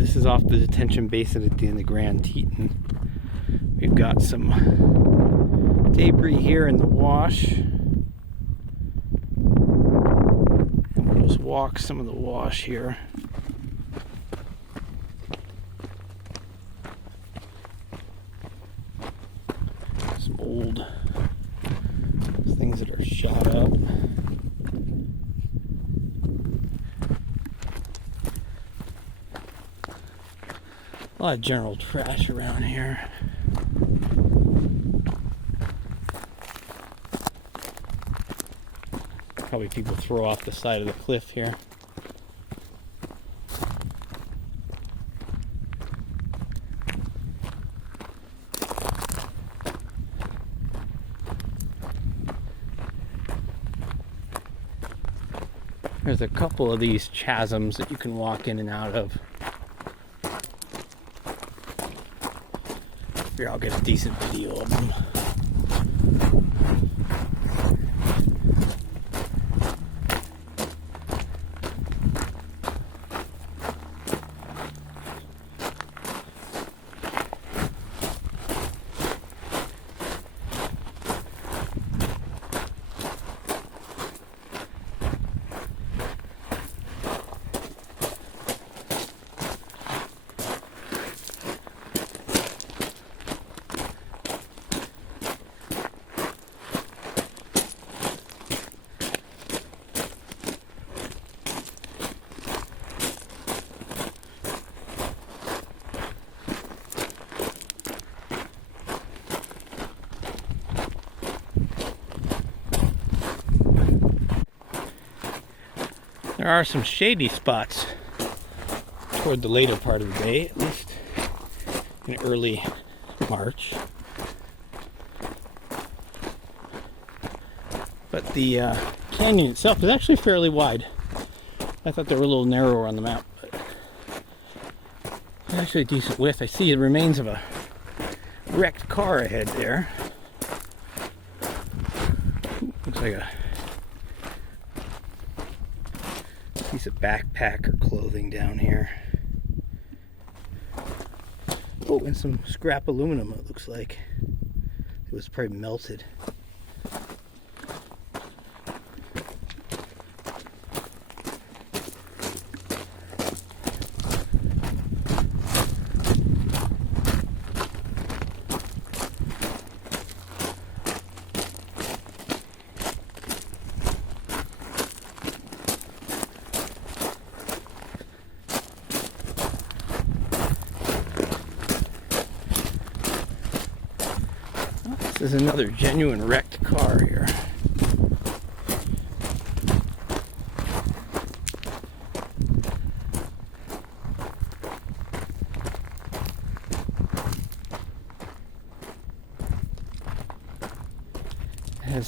This is off the detention basin at the end of Grand Teton. We've got some debris here in the wash. And we'll just walk some of the wash here. Some old things that are shot up. A lot of general trash around here. Probably people throw off the side of the cliff here. There's a couple of these chasms that you can walk in and out of. Here, I'll get a decent video of them. There are some shady spots toward the later part of the day, at least in early March. But the canyon itself is actually fairly wide. I thought they were a little narrower on the map, but actually a decent width. I see the remains of a wrecked car ahead there. Ooh, looks like a piece of backpacker clothing down here. Oh, and some scrap aluminum, it looks like. It was probably melted. This is another genuine wrecked car here.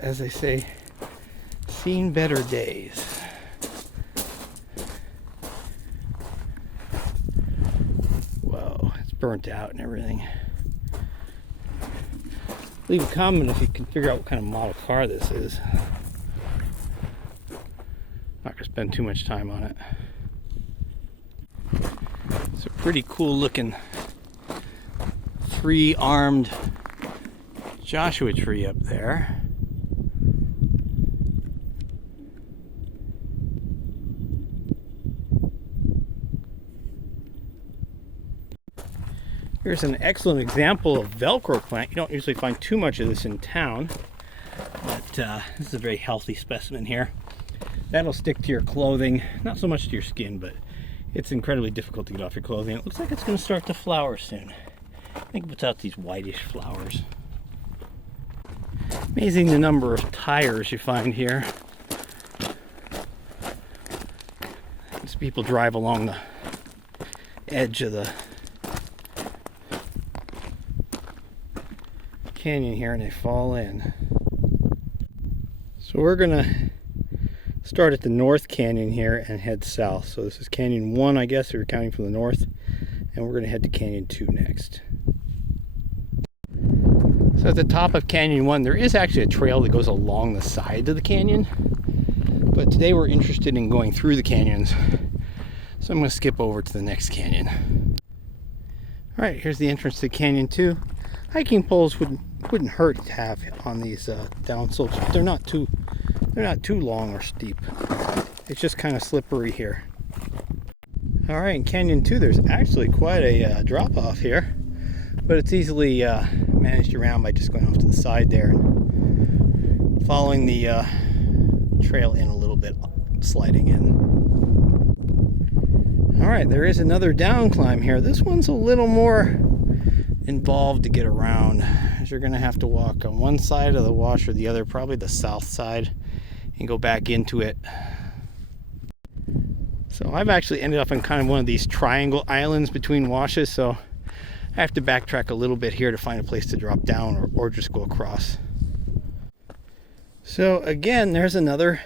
As they say, seen better days. Whoa, it's burnt out and everything. Leave a comment if you can figure out what kind of model car this is. Not gonna spend too much time on it. It's a pretty cool looking 3-armed Joshua tree up there. Here's an excellent example of Velcro plant. You don't usually find too much of this in town, but this is a very healthy specimen here. That'll stick to your clothing, not so much to your skin, but it's incredibly difficult to get off your clothing. It looks like it's going to start to flower soon. I think it puts out these whitish flowers. Amazing the number of tires you find here. As people drive along the edge of the canyon here and they fall in. So we're gonna start at the North Canyon here and head south. So this is Canyon 1, I guess, if you're counting from the north, and we're gonna head to Canyon 2 next. So at the top of Canyon 1, there is actually a trail that goes along the sides of the canyon, but today we're interested in going through the canyons. So I'm going to skip over to the next canyon. All right, here's the entrance to Canyon 2. Hiking poles wouldn't hurt to have on these down slopes. They're not too long or steep. It's just kind of slippery here. All right, in Canyon 2, there's actually quite a drop off here, but it's easily managed around by just going off to the side there and following the trail in a little bit, sliding in. All right, there is another down climb here. This one's a little more involved to get around, as you're going to have to walk on one side of the wash or the other, probably the south side, and go back into it. So I've actually ended up in kind of one of these triangle islands between washes, so I have to backtrack a little bit here to find a place to drop down or just go across. So again, there's another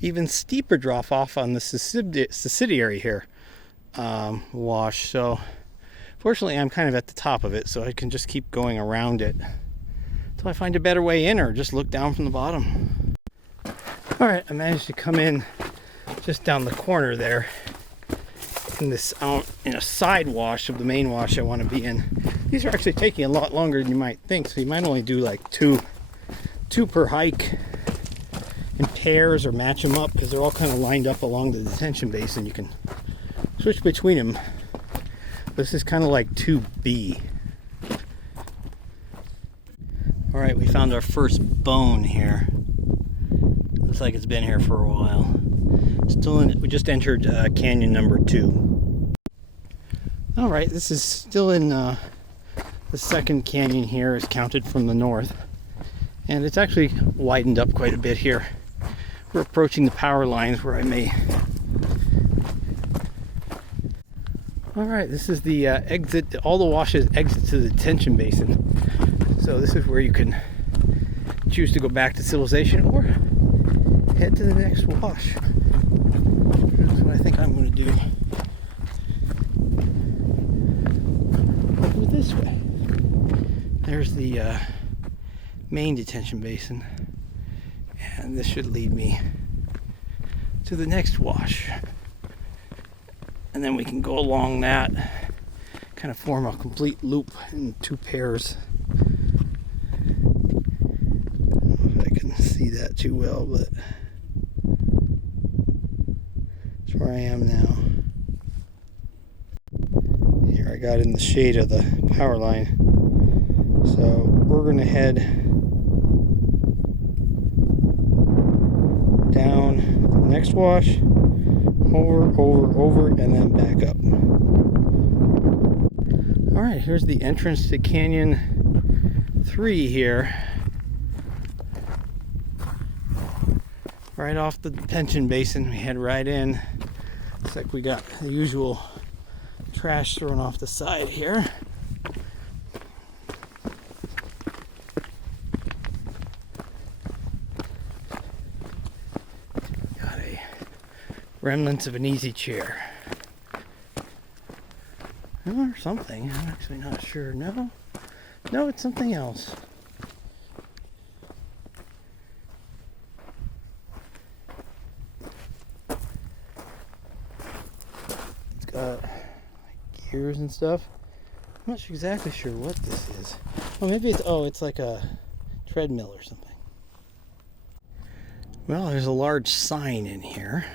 even steeper drop off on the subsidiary here wash. So fortunately I'm kind of at the top of it, so I can just keep going around it until I find a better way in, or just look down from the bottom. All right, I managed to come in just down the corner there in this in a side wash of the main wash I want to be in. These are actually taking a lot longer than you might think, so you might only do like two per hike in pairs, or match them up, because they're all kind of lined up along the detention basin. You can switch between them. This is kind of like 2B. All right, we found our first bone here. Looks like it's been here for a while. Still in. We just entered canyon number 2. All right, this is still in the second canyon here, is counted from the north, and it's actually widened up quite a bit here. We're approaching the power lines where I may. All right, this is the exit. All the washes exit to the detention basin. So this is where you can choose to go back to civilization or head to the next wash. That's what I think I'm going to do. I'll go this way. There's the main detention basin, and this should lead me to the next wash. And then we can go along that, kind of form a complete loop in 2 pairs. I don't know if I can see that too well, but that's where I am now. Here I got in the shade of the power line. So we're going to head down the next wash, over, and then back up. All right, here's the entrance to Canyon 3 here. Right off the detention basin, we head right in. Looks like we got the usual trash thrown off the side here. Remnants of an easy chair. Or something. I'm actually not sure. No, it's something else. It's got like gears and stuff. I'm not exactly sure what this is. Oh, maybe it's like a treadmill or something. Well, there's a large sign in here.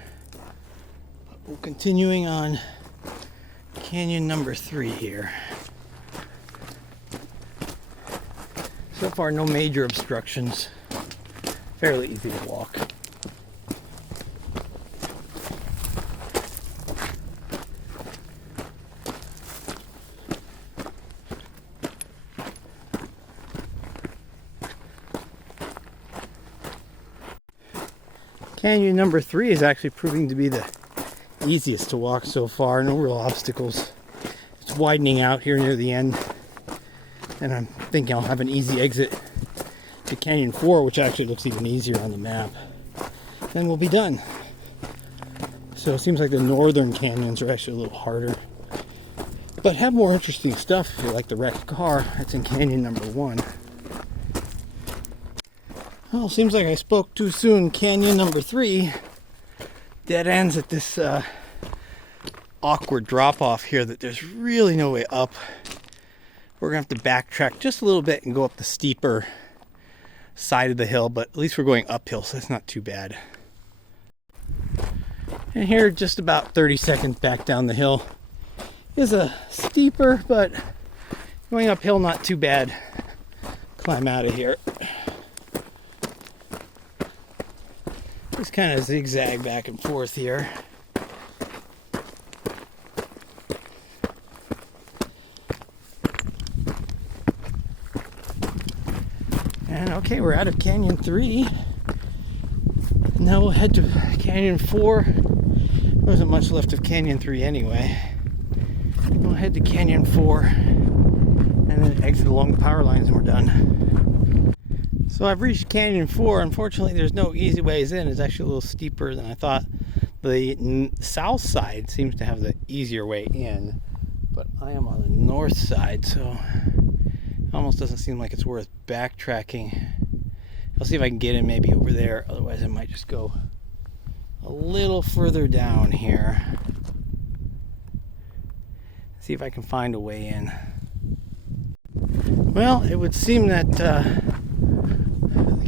We're continuing on canyon number 3 here. So far, no major obstructions. Fairly easy to walk. Canyon number 3 is actually proving to be the easiest to walk so far. No real obstacles. It's widening out here near the end, and I'm thinking I'll have an easy exit to Canyon 4, which actually looks even easier on the map. Then we'll be done. So it seems like the northern canyons are actually a little harder, but have more interesting stuff. If you like the wrecked car, that's in canyon number 1. Well, seems like I spoke too soon. Canyon number 3 dead ends at this awkward drop off here that there's really no way up. We're gonna have to backtrack just a little bit and go up the steeper side of the hill, but at least we're going uphill, so that's not too bad. And here, just about 30 seconds back down the hill, is a steeper, but going uphill, not too bad. Climb out of here. Just kind of zigzag back and forth here. And okay, we're out of Canyon 3. Now we'll head to Canyon 4. There wasn't much left of Canyon 3 anyway. We'll head to Canyon 4 and then exit along the power lines and we're done. So I've reached Canyon 4. Unfortunately, there's no easy ways in. It's actually a little steeper than I thought. The south side seems to have the easier way in, but I am on the north side, so it almost doesn't seem like it's worth backtracking. I'll see if I can get in maybe over there. Otherwise, I might just go a little further down here. See if I can find a way in. Well, it would seem that the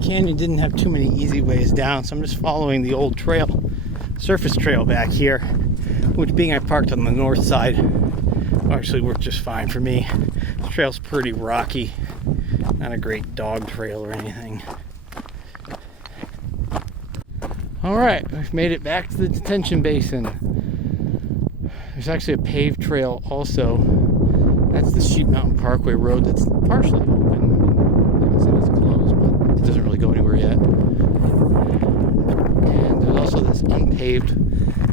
canyon didn't have too many easy ways down, so I'm just following the old trail, surface trail back here, which being I parked on the north side, actually worked just fine for me. The trail's pretty rocky, not a great dog trail or anything. Alright, we've made it back to the detention basin. There's actually a paved trail also. That's the Sheep Mountain Parkway Road that's partially open. I haven't said it's closed, but it doesn't really go anywhere yet. And there's also this unpaved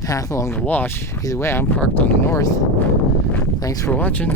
path along the wash. Either way, I'm parked on the north. Thanks for watching.